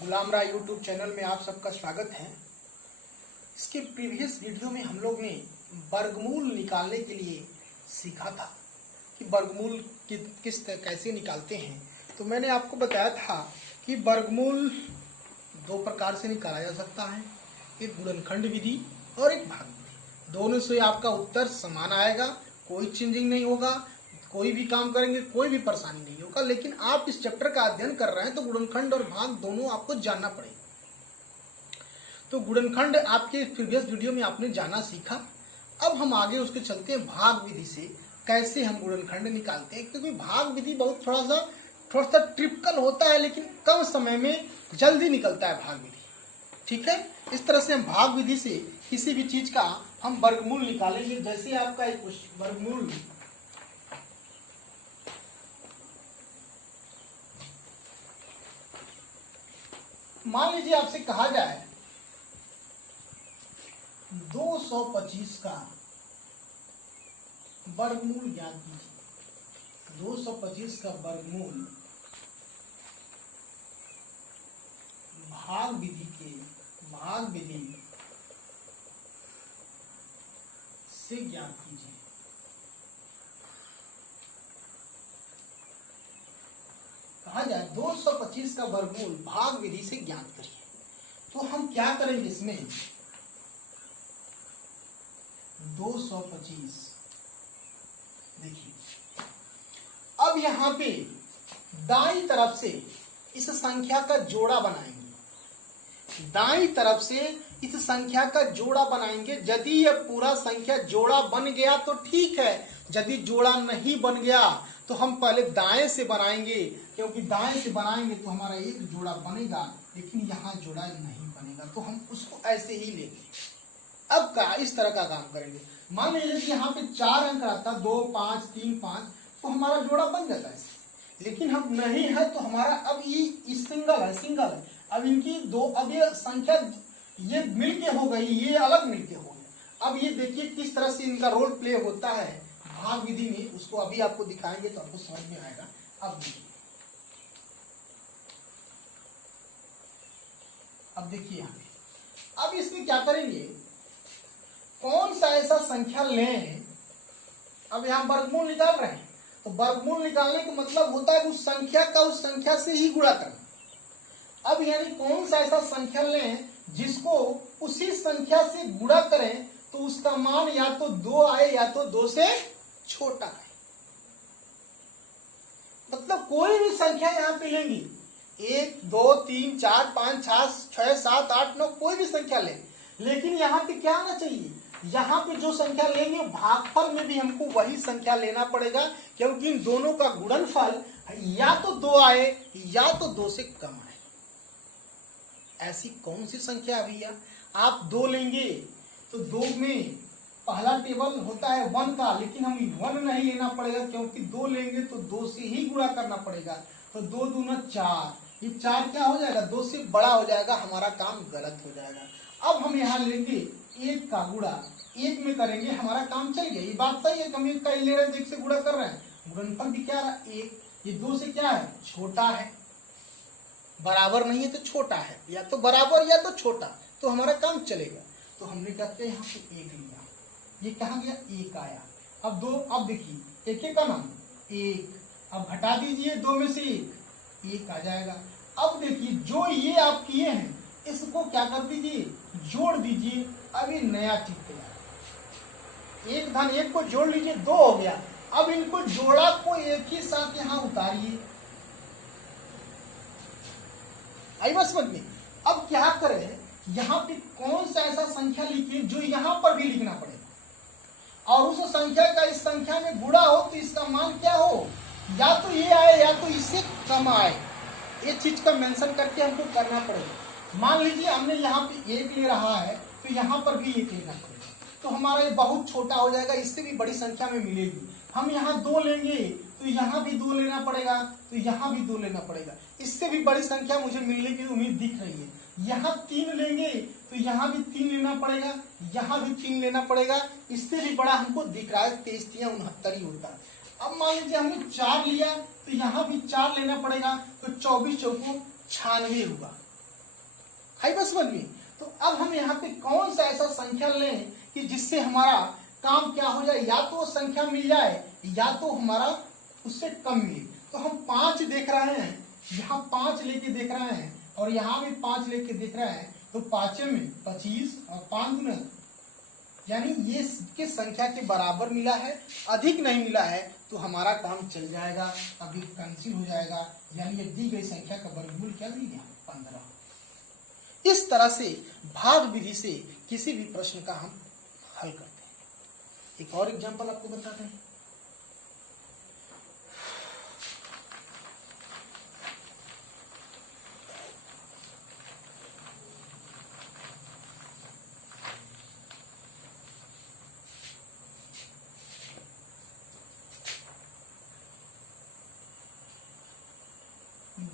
गुलाम राय YouTube channel में आप सबका स्वागत है। इसके प्रीवियस वीडियो में हम लोग ने वर्गमूल निकालने के लिए सीखा था कि वर्गमूल कैसे निकालते हैं। तो मैंने आपको बताया था कि वर्गमूल दो प्रकार से निकाला जा सकता है, एक गुणनखंड विधि और एक भाग विधि। दोनों से आपका उत्तर समान आएगा, कोई चेंजिंग नहीं होगा, कोई भी काम करेंगे कोई भी परेशानी नहीं होगा। लेकिन आप इस चैप्टर का अध्ययन कर रहे हैं तो गुणनखंड और भाग दोनों आपको जानना पड़ेगा। तो गुणनखंड आपके प्रीवियस वीडियो में आपने जाना सीखा। अब हम आगे उसके चलते हैं भाग विधि से कैसे हम गुणनखंड निकालते हैं, क्योंकि भाग विधि बहुत थोड़ा सा ट्रिपिकल होता है, लेकिन कम समय में जल्दी निकलता है भाग विधि। ठीक है, इस तरह से हम भाग विधि से किसी भी चीज का हम वर्गमूल निकालेंगे। जैसे आपका एक वर्गमूल मान लीजिए आपसे कहा जाए 225 का वर्गमूल ज्ञात कीजिए। 225 का वर्गमूल भाग विधि से ज्ञात कीजिए। कहा जाए 225 का वर्गमूल भाग विधि से ज्ञात करिए। तो हम क्या करेंगे इसमें 225 देखिए, अब यहां पे दाईं तरफ से इस संख्या का जोड़ा बनाएंगे। दाईं तरफ से इस संख्या का जोड़ा बनाएंगे। यदि यह पूरा संख्या जोड़ा बन गया तो ठीक है, यदि जोड़ा नहीं बन गया तो हम पहले दाएं से बनाएंगे, क्योंकि दाएं से बनाएंगे तो हमारा एक जोड़ा बनेगा, लेकिन यहाँ जोड़ा नहीं बनेगा, तो हम उसको ऐसे ही लेंगे। अब का इस तरह का काम करेंगे। मान लीजिए कि यहाँ पे 4 अंक आता 2 5 3 5, तो हमारा जोड़ा बन जाता है। लेकिन हम नहीं है तो हमारा अब ये सिंगल है। अब इनकी दो, अब ये संख्या ये मिलके हो गई, ये अलग मिलके हो गया। अब ये देखिए किस तरह से इनका रोल प्ले होता है भाग विधि में, उसको अभी आपको दिखाएंगे तो आपको समझ में आएगा। अब देखिए यहाँ पे, अब इसमें क्या करेंगे, कौन सा ऐसा संख्या लें। अब यहाँ वर्गमूल निकाल रहे हैं, तो वर्गमूल निकालने का मतलब होता है उस संख्या का उस संख्या से ही गुणा करना। अब यानी कौन सा ऐसा संख्या लें जिसको उसी संख्या से गुणा करें तो उसका मान या तो 2 आए या तो 2 से छोटा है। मतलब कोई भी संख्या यहाँ पे लेंगी, 1 2 3 4 5 6 7 8 9, कोई भी संख्या लें, लेकिन यहाँ पे क्या आना चाहिए, यहाँ पे जो संख्या लेंगे भागफल में भी हमको वही संख्या लेना पड़ेगा, क्योंकि इन दोनों का गुणनफल या तो 2 आए या तो 2 से कम आए। ऐसी कौन सी संख्या है भैया, आप 2 लेंगे तो 2 में पहला टेबल होता है 1 का, लेकिन हम 1 नहीं लेना पड़ेगा, क्योंकि 2 लेंगे तो 2 से ही गुणा करना पड़ेगा। तो 2 दूना 4, ये 4 क्या हो जाएगा, 2 से बड़ा हो जाएगा, हमारा काम गलत हो जाएगा। अब हम यहाँ लेंगे 1 का गुणा 1 में करेंगे, हमारा काम चल गया। ये बात सही है, हम 1 का ले रहे हैं, 1 से गुणा कर रहे हैं, गुणनफल भी क्या रहा 1, ये 2 से क्या है छोटा है, बराबर नहीं है तो छोटा है, या तो बराबर या तो छोटा, तो हमारा काम चलेगा। तो हमने कहते हैं यहाँ पे 1 लिया, ये कहाँ गया 1 आया। अब 2, अब देखिए 1 का मान 1, अब घटा दीजिए 2 में से 1 आ जाएगा। अब देखिए जो ये आप किए हैं इसको क्या कर दीजिए, जोड़ दीजिए। अब ये नया चीज तैयार, 1 धन 1 को जोड़ लीजिए, 2 हो गया। अब इनको जोड़ा को एक ही साथ यहाँ उतारिए। आई बात समझ में। अब क्या करें, यहाँ पे कौन सा ऐसा संख्या लिखिए जो यहाँ पर भी लिखना पड़ेगा, और उस संख्या का इस संख्या में गुणा हो तो इसका मान क्या हो, या तो ये आए या तो इससे कम आए। ये चीज का मेंशन करके हमको करना पड़ेगा। मान लीजिए हमने यहाँ पे 1 ले रहा है तो यहाँ पर भी 1 लेना पड़ेगा, तो हमारा ये बहुत छोटा हो जाएगा, इससे भी बड़ी संख्या में मिलेगी। हम यहाँ 2 लेंगे तो यहाँ भी 2 लेना पड़ेगा, तो यहाँ भी 2 लेना पड़ेगा, इससे भी बड़ी संख्या मुझे मिलने की उम्मीद दिख रही है। यहाँ 3 लेंगे तो यहाँ भी 3 लेना पड़ेगा, यहाँ भी 3 लेना पड़ेगा, इससे भी बड़ा हमको दिख रहा है 23 या 69 ही होता है। अब मान लीजिए हमने 4 लिया तो यहाँ भी 4 लेना पड़ेगा, तो 24 चौको 96 हुआ। है बस समझ में। तो अब हम यहाँ पे कौन सा ऐसा संख्या लें कि जिससे हमारा काम क्या हो जाए, या तो वो संख्या मिल जाए या तो हमारा उससे कम मिले। तो हम 5 देख रहे हैं, यहाँ 5 लेके देख रहे हैं और यहाँ भी 5 लेके देख रहे हैं, तो 5 में 25 और 5 गुना, यानी ये के संख्या के बराबर मिला है, अधिक नहीं मिला है, तो हमारा काम चल जाएगा, अभी कैंसिल हो जाएगा, यानी ये दी गई संख्या का वर्गमूल क्या मिल गया, 15। इस तरह से भाग विधि से किसी भी प्रश्न का हम हल करते हैं। एक और एग्जांपल आपको बताते हैं।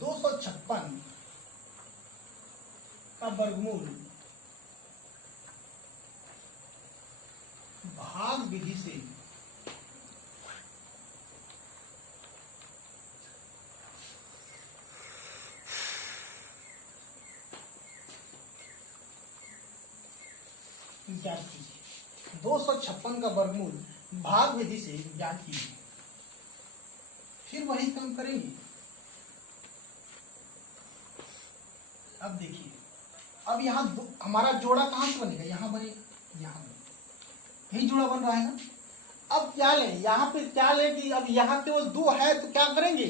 दो 256 का वर्गमूल भाग विधि से ज्ञात कीजिए। 256 का वर्गमूल भाग विधि से ज्ञात कीजिए। फिर वही काम करेंगे। अब देखिए, अब यहाँ हमारा जोड़ा कहाँ से बनेगा, यहाँ बनेगा, यहाँ बनेगा, यही जोड़ा बन रहा है ना। अब क्या लें, यहाँ पे क्या लें कि अब यहाँ पे वो 2 है तो क्या करेंगे,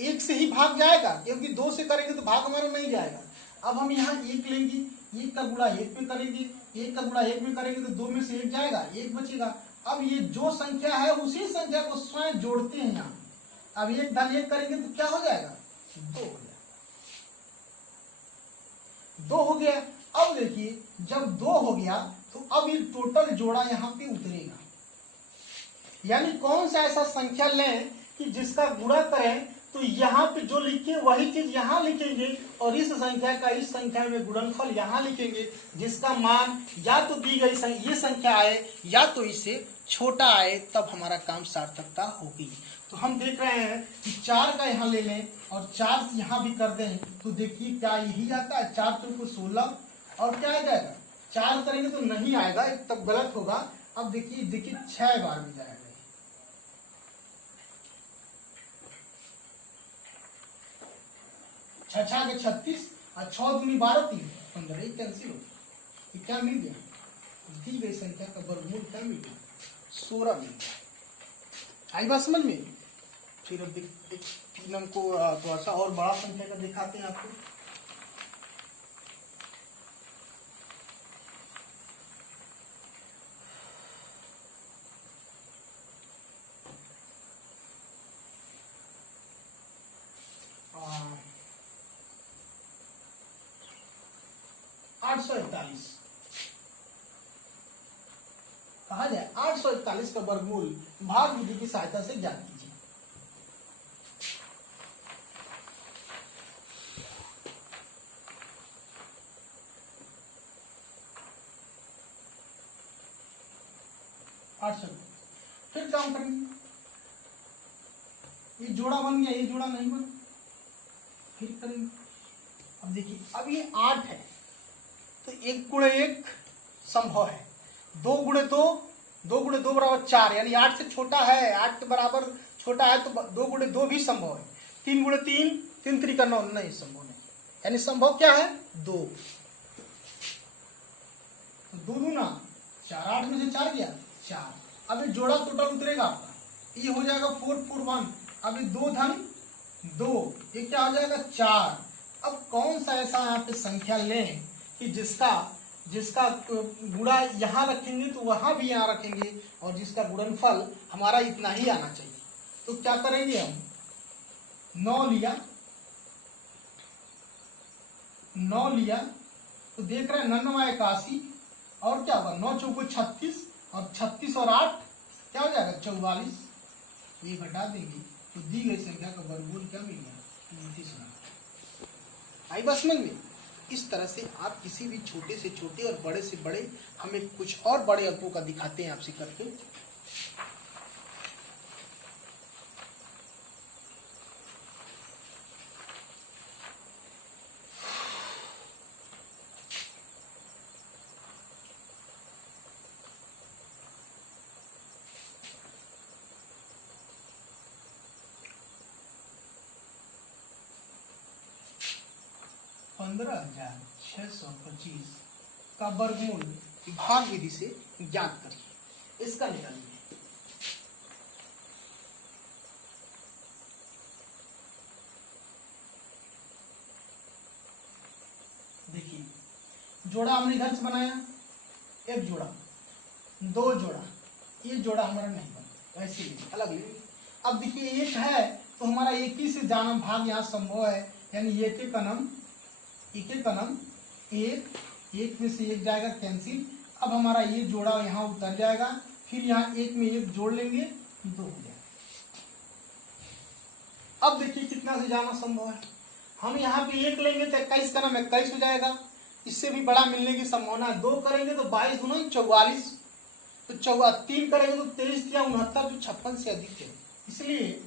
1 से ही भाग जाएगा, क्योंकि 2 से करेंगे तो भाग हमारा नहीं जाएगा। अब हम यहाँ 1 लेंगे, 1 का गुणा 1 पे करेंगे, 1 का गुणा 1 में करेंगे तो 2 में से 1 जाएगा, 1 बचेगा। अब ये जो संख्या है उसी संख्या को स्वयं जोड़ते हैं यहाँ। अब 1 धन 1 करेंगे तो क्या हो जाएगा, 2 हो जाएगा, 2 हो गया। अब देखिए, जब 2 हो गया तो अब ये टोटल जोड़ा यहाँ पे उतरेगा, यानी कौन सा ऐसा संख्या लें कि जिसका गुणा करें तो यहाँ पे जो लिखे वही चीज यहाँ लिखेंगे और इस संख्या का इस संख्या में गुणनफल यहाँ लिखेंगे, जिसका मान या तो दी गई ये संख्या आए या तो इससे छोटा आए, तब हमारा काम सार्थकता होगी। तो हम देख रहे हैं कि 4 का यहाँ ले लें और 4 यहाँ भी कर दें, तो देखिए क्या यही आता है, 4 चौको 16 और क्या आ जाएगा, 4 करेंगे तो नहीं आएगा, तब गलत होगा। अब देखिए 6 बार में जाएगा, 6 के 36 और 6 दूनी 12 3 15, कैंसिल हो, क्या मिल गया, दी गई संख्या का वर्गमूल क्या मिल गया, 16 मिल गया। आई बात समझ में। फिर अब तीन हमको थोड़ा सा और बड़ा संख्या का दिखाते हैं आपको। आठ सौ 41 कहा जाए, 841 का वर्गमूल भाग विधि की सहायता से ज्ञात कीजिए। फिर काम करेंगे, ये जोड़ा बन गया, ये जोड़ा नहीं बना, फिर करेंगे। अब देखिए, अब ये 8 है तो 1 गुणे 1 संभव है, 2 गुणे 2, 2 गुणे 2 बराबर 4, यानी 8 से छोटा है, 8 के बराबर छोटा है तो 2 गुणे 2 भी संभव है। 3 गुणे 3, 3 3 का 9, नहीं संभव नहीं, यानी संभव क्या है, 2। 2 दूना 4, 8 में से 4 गया 4। अब ये जोड़ा टोटल उतरेगा आपका, ये हो जाएगा 4 4 1। अब ये 2 धन 2, ये क्या हो जाएगा 4। अब कौन सा ऐसा यहाँ पे संख्या लें कि जिसका गुणा यहाँ रखेंगे तो वहां भी यहाँ रखेंगे और जिसका गुणनफल हमारा इतना ही आना चाहिए। तो क्या करेंगे हम, 9 लिया तो देख रहे हैं 9 81 और क्या होगा, 9 चौको 36 और 36 और 8 क्या हो जाएगा 44, ये घटा देंगे तो दी गई संख्या का वर्गमूल क्या मिल गया, 29। आई बस में। इस तरह से आप किसी भी छोटे से छोटे और बड़े से बड़े, हमें कुछ और बड़े अंकों का दिखाते हैं आपसे करके। 15,625 का वर्गमूल भाग विधि से ज्ञात करिए। इसका निकालिए। देखिए, जोड़ा हमने इधर से बनाया, एक जोड़ा, दो जोड़ा, ये जोड़ा हमारा नहीं बना, ऐसे ही अलग लेंगे। अब देखिए एक है तो हमारा एक ही से जाना भाग यहाँ संभव है, यानी एक एक कनम एक में से एक जाएगा कैंसिल। अब हमारा ये जोड़ा यहाँ उतर जाएगा, फिर यहाँ एक में एक जोड़ लेंगे, दो हो जाएगा। अब देखिए कितना से जाना संभव है। हम यहाँ पे एक लेंगे तो 21 का नाम 21 हो जाएगा, इससे भी बड़ा मिलने की संभावना है। 2 करेंगे तो 22 गुना 44, तो 3 करेंगे तो 23 या 69, जो 56 से अधिक है। इसलिए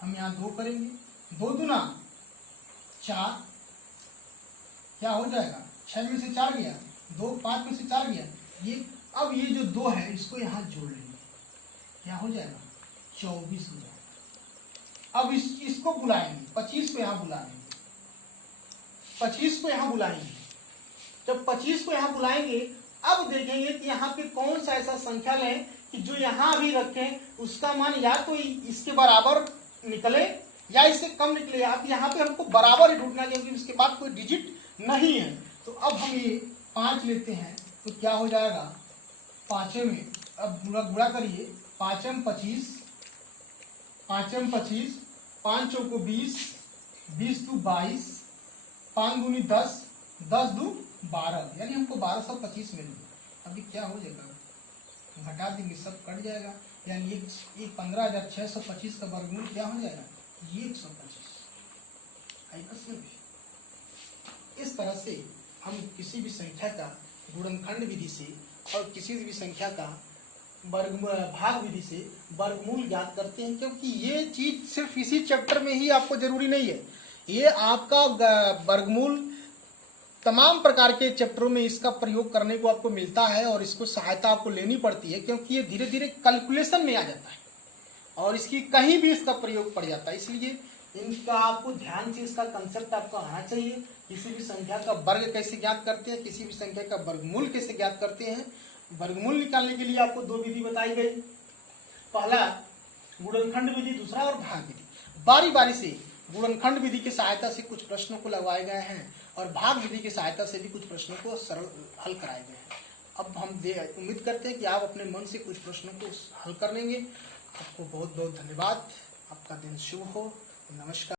हम यहाँ 2 करेंगे, 2 दूना 4, क्या हो जाएगा, 6 में से 4 गया, 2, 5 में से 4 गया, ये अब ये जो 2 है इसको यहाँ जोड़ लेंगे, क्या हो जाएगा, 24 हो जाएगा। अब इसको बुलाएंगे, 25 को यहाँ बुलाएंगे, 25 को यहाँ बुलाएंगे। जब 25 को यहाँ बुलाएंगे, अब देखेंगे कि यहाँ पे कौन सा ऐसा संख्या लें कि जो यहाँ भी रखें उसका मान या तो इसके बराबर निकले या इससे कम निकले। आप यहाँ पे हमको बराबर ही ढूंढना, क्योंकि इसके बाद कोई डिजिट नहीं है। तो अब हम ये 5 लेते हैं, तो क्या हो जाएगा, 5 में अब गुणा करिए, 5 में 25, 5 चौको 20, 20 दू 22, 5 दूनी 10, 10 दू 12, यानी हमको 1225 मिल गया। अभी क्या हो जाएगा, घटा देंगे, सब कट जाएगा, यानी ये 15,625 का वर्गमूल क्या हो जाएगा, 125। इस तरह से हम किसी भी संख्या का गुणनखंड विधि से और किसी भी संख्या का भाग विधि से वर्गमूल ज्ञात करते हैं। क्योंकि ये चीज सिर्फ इसी चैप्टर में ही आपको जरूरी नहीं है, ये आपका वर्गमूल तमाम प्रकार के चैप्टरों में इसका प्रयोग करने को आपको मिलता है, और इसको सहायता आपको लेनी पड़ती है, क्योंकि ये धीरे धीरे कैलकुलेशन में आ जाता है और इसकी कहीं भी इसका प्रयोग पड़ जाता है। इसलिए इनका आपको ध्यान से इसका कंसेप्ट आपको आना चाहिए। किसी भी संख्या का वर्ग कैसे ज्ञात करते हैं, किसी भी संख्या का वर्गमूल कैसे ज्ञात करते हैं। वर्गमूल निकालने के लिए आपको 2 विधि बताई गई, पहला गुणनखंड विधि, दूसरा और भाग विधि। बारी बारी से गुणनखंड विधि की सहायता से कुछ प्रश्नों को लगवाए गए हैं और भाग विधि की सहायता से भी कुछ प्रश्नों को सरल हल कराए गए हैं। अब हम उम्मीद करते हैं कि आप अपने मन से कुछ प्रश्नों को हल कर लेंगे। आपको बहुत बहुत धन्यवाद। आपका दिन शुभ हो। नमस्कार।